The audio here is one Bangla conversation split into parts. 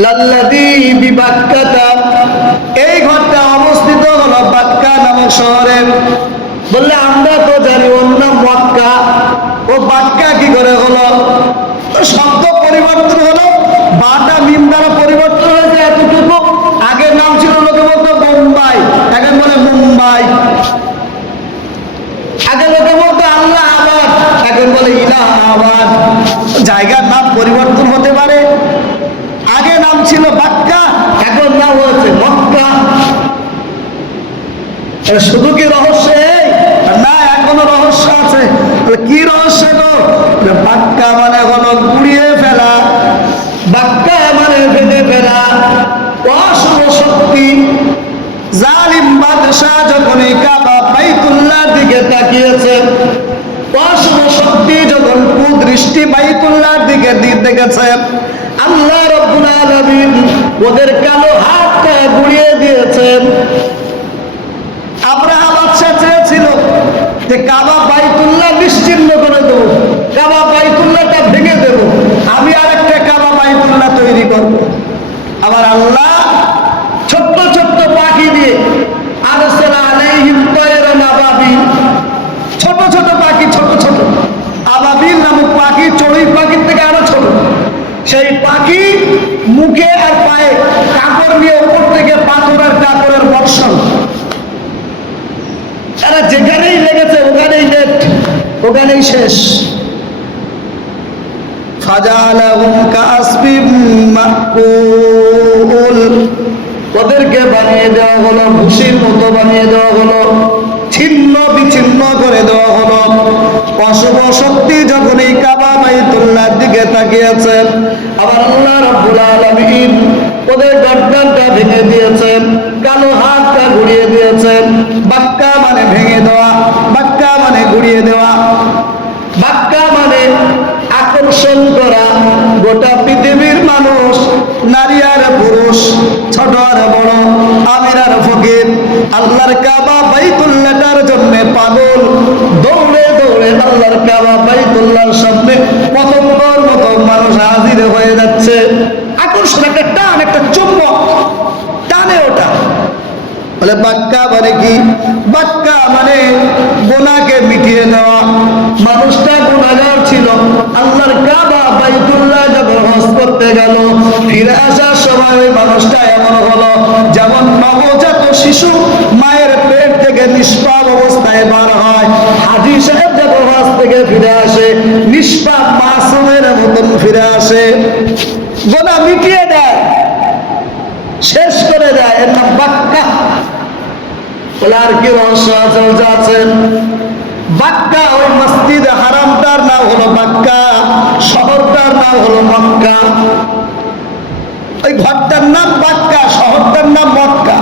লাল্লাযী বিবাক্কাতা, এই ঘরটা অবস্থিত হলো বাক্কা নামক শহরে। বললে আমরা তো জানি ওর নাম মক্কা, ও বাক্কা কি করে হলো? শব্দ পরিবর্তন হলো, বাটা মিম দ্বারা পরিবর্তন হয়েছে এতটুকু। আগের নাম ছিল, লোকে বলতো বোম্বাই, এখন বলে মুম্বাই। আগে লোকে বলতো আল্লাহাবাদ, এখন বলে ইলাহাবাদ। জায়গার নাম পরিবর্তন হতে পারে। আগে নাম ছিল বাক্কা, এখন নাম হয়েছে মক্কা। শুধু কি রহস্য এই? না, এখনো রহস্য আছে। কি রহস্য গো? বাক্কা মানে হলো গুড়িয়ে ফেলা, বাক্কা মানে ভেঙে ফেলা। অশুভ শক্তি জালিম বাদশাহ যখন এই কাবা বাইতুল্লাহর দিকে তাকিয়েছে, অশুভ শক্তি যখন কুদৃষ্টি বাইতুল্লাহর দিকে দেখেছে, আল্লাহ রাব্বুল আলামিন ওদের কালো হাতটা গুড়িয়ে দিয়েছেন। আব্রাহা বাদশা চেয়েছিল যে কাবা বাইতুল্লাহ নিশ্চিহ্ন করে দেবো, কাবা বাইতুল্লাহটা ভেঙে দেব, আমি আরেকটা কাবা বাইতুল্লাহ তৈরি করব। আবার আল্লাহ ছোট্ট ছোট্ট পাখি দিয়ে আরসালা আলাইহিম তায়রান আবাবিল, ছোট ছোট পাখি, ছোট ছোট আবাবিল নামক পাখি, চড়ুই পাখির থেকে আরো ছোট, সেই পাখি মুখে আর পায়ে কাপড় নিয়ে উপর থেকে পাথর আর কাপড়ের বর্ষণ। তারা যেখানেই লেগেছে ওখানেই নেট, ওখানেই শেষ। ফাজালাহুম কাসবিম মাকুল, ওদেরকে বানিয়ে দেওয়া হলো ভুসির মতো, বানিয়ে দেওয়া হলো, ছিন্ন বিচ্ছিন্ন করে দেওয়া হলো। অশুভ শক্তি যখন এই কাবা বাইতুল্লাহর দিকে তাকিয়েছে, আবার আল্লাহ রাব্বুল আলামিন ওদের গর্দানটা ভেঙে দিয়েছেন, কালো হাতটা ঘুরিয়ে দিয়েছেন। বাক্কা মানে ভেঙে দেওয়া, বাক্কা মানে ঘুরিয়ে দেওয়া, বাক্কা মানে আকর্ষণ করা। গোটা পৃথিবীর মানুষ, নারী আর পুরুষ, ছোট আর বড়, আমির আর ফকির, আল্লাহর কাবা বাইতুল্লাহর জন্য পাগল। দৌড়ে দৌড়ে আল্লাহর কাবা বাইতুল্লাহর সামনে পতঙ্গর মতো মানুষ হাজির হয়ে যাচ্ছে। আকর্ষণ, একটা টান, একটা চুম্বক, টানে ওটা। বলে বাক্কা মানে কি? বাক্কা মানে গুনাহকে মিটিয়ে দেওয়া। মানুষটা গুনাহগার ছিল, আল্লাহর কাবা বাইতুল্লাহ যখন হজ করতে গেল, ফিরে আসার সময় ওই মানুষটা এমন হলো যেমন নবজাত শিশু মায়ের পেট থেকে নিষ্পাপ অবস্থায় বার হয়। হাজী সাহেব যখন হজ থেকে ফিরে আসে, নিষ্পাপ মাসুমের মতন ফিরে আসে। গুনাহ মিটিয়ে দেয়, শেষ করে দেয়, এর নাম বাক্কা। বলে আর কি রহস্য আছে? বাক্কা, ওই মসজিদ হারামটার নাম হলো বাক্কা, শহরটার নাম হলো মক্কা। ওই ঘরটার নাম বাক্কা, শহরটার নাম মক্কা।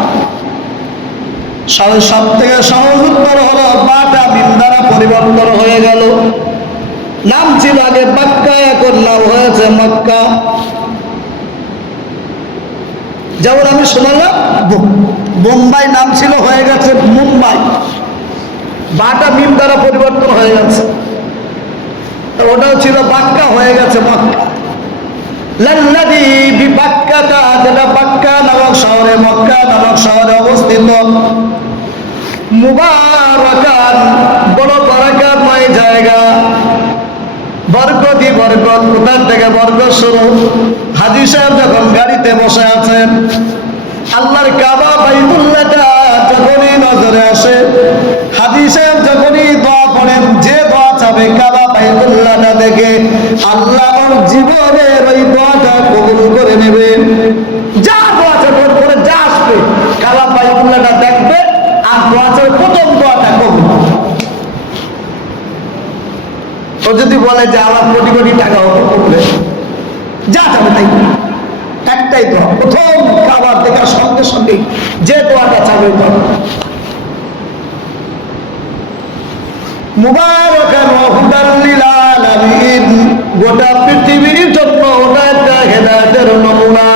সব থেকে সহজ উত্তর হলো বাটা মিম দ্বারা পরিবর্তন হয়ে গেল। নাম ছিল আগে বাক্কা, এখন নাম হয়েছে মক্কা। যেমন আমি শোনালাম বোম্বাই নাম ছিল, হয়ে গেছে মুম্বাই, বাটা মিম দ্বারা পরিবর্তন হয়ে গেছে। ওটাও ছিল বাক্কা, হয়ে গেছে মক্কা। লাল্লাযী বিবাক্কাতা, যেটা বাক্কা নামক শহরে, মক্কা নামক শহরে অবস্থিত। মুবারাকান, বড় বরকতময় জায়গা। বরকতি বরকত, কোথার থেকে বরকত শুরু? হাজী সাহেব যখন গাড়িতে বসে আছেন, আল্লাহর কাবা বাইতুল্লাহটা যখনই নজরে আসে, হাজী সাহেব যখনই দোয়া পড়েন, যে দোয়া চাবে কাবা বাইতুল্লাহটা দেখে আল্লাহ ওর জীবনের ওই দোয়াটা কবুল করে নেবে। যা দোয়া চাবে করে যা আসবে, কাবা বাইতুল্লাহটা দেখবে আর দোয়া চাবে, প্রথম দোয়াটা কবুল। ও যদি বলে যে আমার কোটি কোটি টাকা হতো করলে, যা যাবে তাই, একটাই দোয়া, প্রথম কাবার দেখার সঙ্গে সঙ্গে যে দোয়াটা চাবে কর। মুবারাকান ওয়া হুদাল লিল আলামিন, গোটা পৃথিবীর জন্য ওটা একটা হেদায়েতের নমুনা।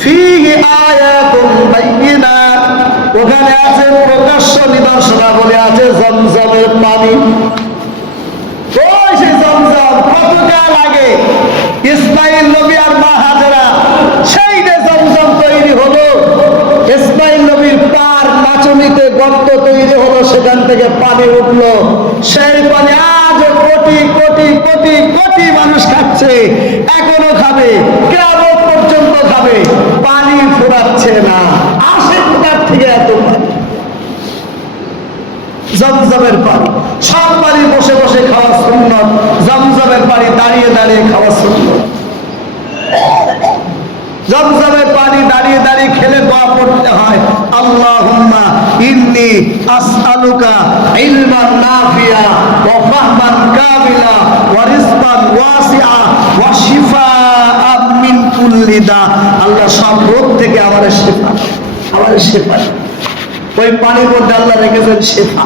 ফীহি আয়াতুন বাইয়িনাত, ওখানে আছে প্রকাশ্য নিদর্শনাবলী, আছে জমজমের পানি। ওই সেই জমজম কতকাল আগে ইসমাইল নবী আর মা সেই যে জমজম তৈরি হলো, ইসমাইল নবীর পার নাচনিতে গর্ত তৈরি হলো, সেখান থেকে পানি উঠলো, সেই পানি আজও কোটি কোটি কোটি কোটি মানুষ খাচ্ছে, এখনো খাবে, কিয়ামত পর্যন্ত খাবে। পানি ফুরাচ্ছে না, আসে কোথার থেকে এত পানি? জমজমের পানি, সব পানি বসে বসে খাওয়া সুন্নত, জমজমের পানি দাঁড়িয়ে দাঁড়িয়ে খাওয়া সুন্নত। জমজমের পানি দাঁড়িয়ে দাঁড়িয়ে খেলে দোয়া পড়তে হয়, আল্লাহুম্মা ইন্নী আসআলুকা ইলমান নাফিয়া ওয়া ফাহমান কামিলা ওয়া রিজকান ওয়াসিআ ওয়া শিফাআ মিন কুল্লি দা। আল্লাহ সব রোগ থেকে আমারে শিফা, আমারে শিফা। ওই পানির মধ্যে আল্লাহ রেখেছেন শিফা।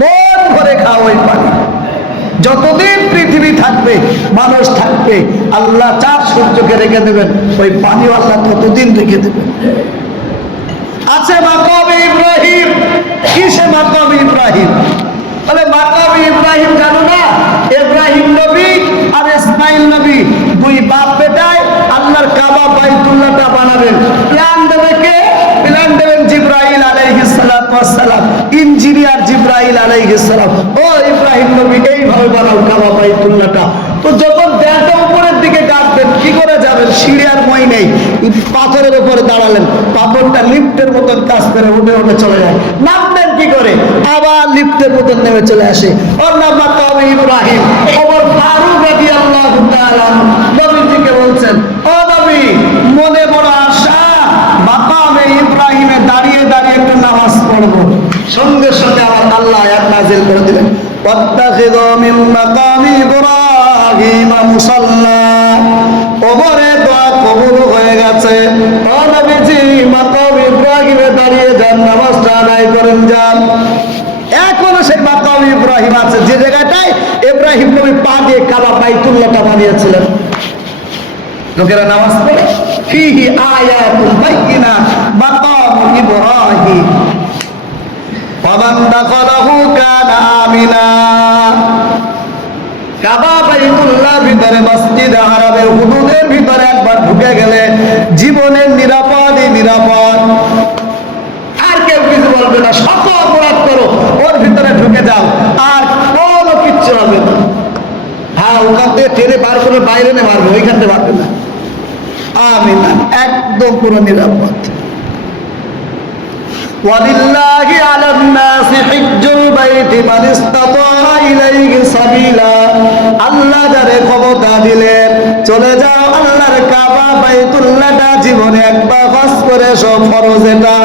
মন ভরে খাও ওই পানি। যতদিন পৃথিবী থাকবে, মানুষ থাকবে, আল্লাহ চার সূর্যকে রেখে দেবেন, ওই পানিও আল্লাহ ততদিন রেখে দেবেন। আছে মাকামে ইব্রাহিম। কিসে মাকামে ইব্রাহিম? বলে মাকামে ইব্রাহিম জানো না? ইব্রাহিম নবী আর ইসমাইল নবী দুই বাপ বেটায় আল্লাহর কাবা বাইতুল্লাহটা বানাবেন। প্ল্যান দেবে কে? প্ল্যান দেবেন জিবরাইল আলাইহিস সালাতু ওয়াস সালাম, ইঞ্জিনিয়ার জিবরাইল আলাইহিস সালাম। ও ইব্রাহিম নবী, এইভাবে বানাও কাবা বাইতুল্লাহটা। তো যখন দেহটা উপরের দিকে কাটবেন, কি করে যাবেন? সিঁড়ি আর মই নেই, পাথরের উপরে দাঁড়ালেন, পাথরটা লিফটের মতন কাজ করে উঠে উঠে চলে যায়। নামবেন কি করে? আবার লিফটের মতন নেমে চলে আসে। ওর নাম মাকামে ইব্রাহিম। ওমর ফারুক রাদিয়াল্লাহু তাআলা নবীজিকে বলছেন, ও নবী, মনে বড় আশা, মাকামে ইব্রাহিমে দাঁড়িয়ে দাঁড়িয়ে একটু নামাজ পড়বো। সঙ্গে সঙ্গে আমার আল্লাহ আয়াত নাযিল করে দিলেন, ওয়াত্তাখিযু মিন মাকামি ইব্রাহিম মুসাল্লা। ওমরে দোয়া কবুল হয়ে গেছে। ও নবীজি, মাকাম ইব্রাহিমে দাঁড়িয়ে যান, নামাজটা আদায় করেন যান। এখনো সেই মাকাম ইব্রাহিম আছে, যে জায়গাটায় ইব্রাহিম নবী পা দিয়ে কাবা বাইতুল্লাহটা বানিয়েছিলেন। লোকেরা নামাজ পড়ে, ফিহি আয়াতুল বাইয়িনাত মাকাম ইব্রাহিম ওয়া মান দাখালাহু কানা আমিনা। কাবা বাইতুল্লাহর ভিতরে, মসজিদে হারামের হুদুদের ভিতরে একবার ঢুকে গেলে জীবনের নিরাপদই নিরাপদ। আর কেউ কিছু বলবে না, শত অপরাধ করো, ওর ভিতরে ঢুকে যাও, আর কোনো কিচ্ছু হবে না। হ্যাঁ, ওখান থেকে টেনে বার করে বাইরে নে মারবে, ওইখান থেকে মারবে না। আমিন, একদম পুরো নিরাপদ। ওয়ালিল্লাহি আলান নাসি হিজ্জুল বাইতি মান ইসতাতা ইলাইহি সাবিলা। আল্লাহ যারে ক্ষমতা দিলেন, চলে যাও আল্লাহর কাবা বাইতুল্লাহটা জীবনে একবার হজ করে সব ফরজ। এটা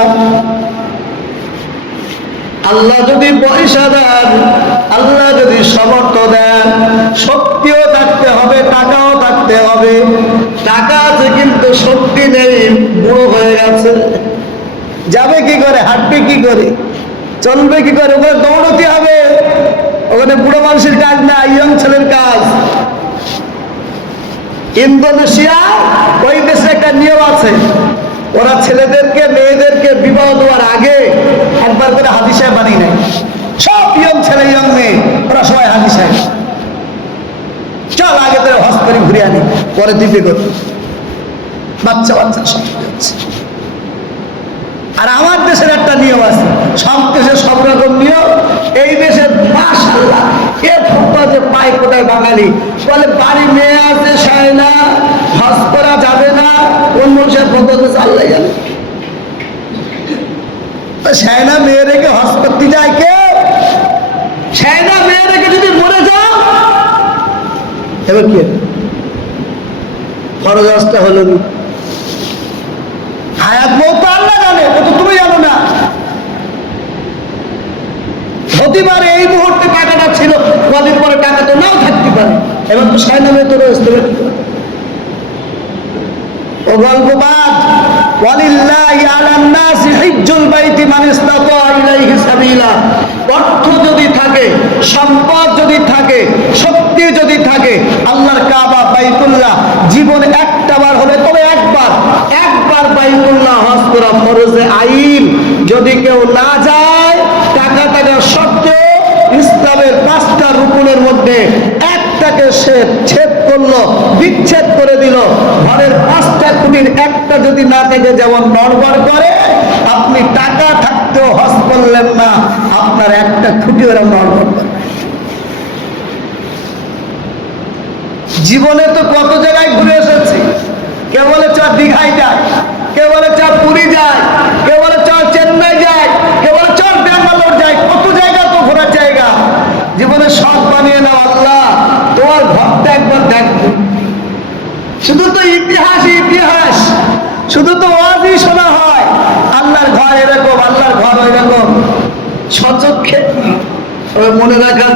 আল্লাহ যদি পয়সা দেন, আল্লাহ যদি সমর্থ দেন, শক্তিও থাকতে হবে, টাকাও থাকতে হবে। টাকা আছে কিন্তু শক্তি নেই, বুড়ো হয়ে গেছে, যাবে কি করে, হাঁটবে কি করে, চলবে কি করে? ওখানে দৌড়তে হবে, ওখানে বুড়ো মানুষের কাজ না, ইয়ং ছেলের কাজ। ইন্দোনেশিয়া, ওই দেশে একটা নিয়ম আছে, ওরা ছেলেদেরকে মেয়েদেরকে বিবাহ দেওয়ার আগে একবার করে হাজী সাহেব বানিয়ে নেয়। সব ইয়ং ছেলে ইয়ং মেয়ে ওরা সবাই হাজী সাহেব। চল আগে তো হজ করে ঘুরে আনি, পরে দিবে করতে বাচ্চা বাচ্চা সব হচ্ছে। আর আমার দেশের একটা নিয়ম আছে, সব দেশে সব রকম নিয়ম। এই দেশে মাশাআল্লাহ এর ফটো যে পায় কোথায় বাঙালি বলে, বাড়ি মেয়ে আছে শায়না, হজ করা যাবে না, কোন মানুষের ফটো আল্লাহ জানে। শায়না মেয়ে রেখে হজ করতে যায় কে? শায়না মেয়ে রেখে যদি মরে যাও, এবার কি ফরজ হজটা হলো না? হায়াত মওত আল্লাহ জানে, ও তো তুমি জানো না। হতে পারে এই মুহূর্তে টাকাটা ছিল, কদিন পরে টাকা তো নাও থাকতে পারে। এবার তো শায়না মেয়ে তো রয়েছে। ও গল্পবাদ, ওয়ালিল্লাহি আলান নাসি হিজ্জুল বাইতি মান ইসতাতা ইলাইহি সাবিলা। অর্থ যদি থাকে, সম্পদ যদি থাকে, শক্তি যদি থাকে, আল্লাহর কাবা বাইতুল্লাহ জীবনে একটা বার হলে, তবে একবার বাইতুল্লাহ হজ করা ফরজে আইন। যদি কেউ না যায়, টাকা টাকার সত্ত্বেও ইসলামের 5টা রুকুনের মধ্যে একটাকে সে ছেদ করলো, বিচ্ছেদ করে দিল, ঘরের একটা যদি না থেকে যেমন নড়বড় করে, আপনি টাকা থাকতেও হজ করলেন না, আপনার একটা খুঁটি ওরা নড়বড় করে। জীবনে তো কত জায়গায় ঘুরে এসেছি, কেউ বলে চ দীঘায় যায়, কেউ বলে চ পুরী যায়, কেউ বলে চ চেন্নাই যায়, কেউ বলে চ ব্যাঙ্গালোর যায়, কত জায়গা তো ঘোরার জায়গা। জীবনে সব বানিয়ে নাও, আল্লাহ তোমার ঘরটা একবার দেখবো। শুধু তো ইতিহাস ইতিহাস, শুধু তো ওয়াজই শোনা হয়, আল্লাহর ঘর এরকম, আল্লাহর ঘর ওইরকম, সচক্ষে মনে রাখার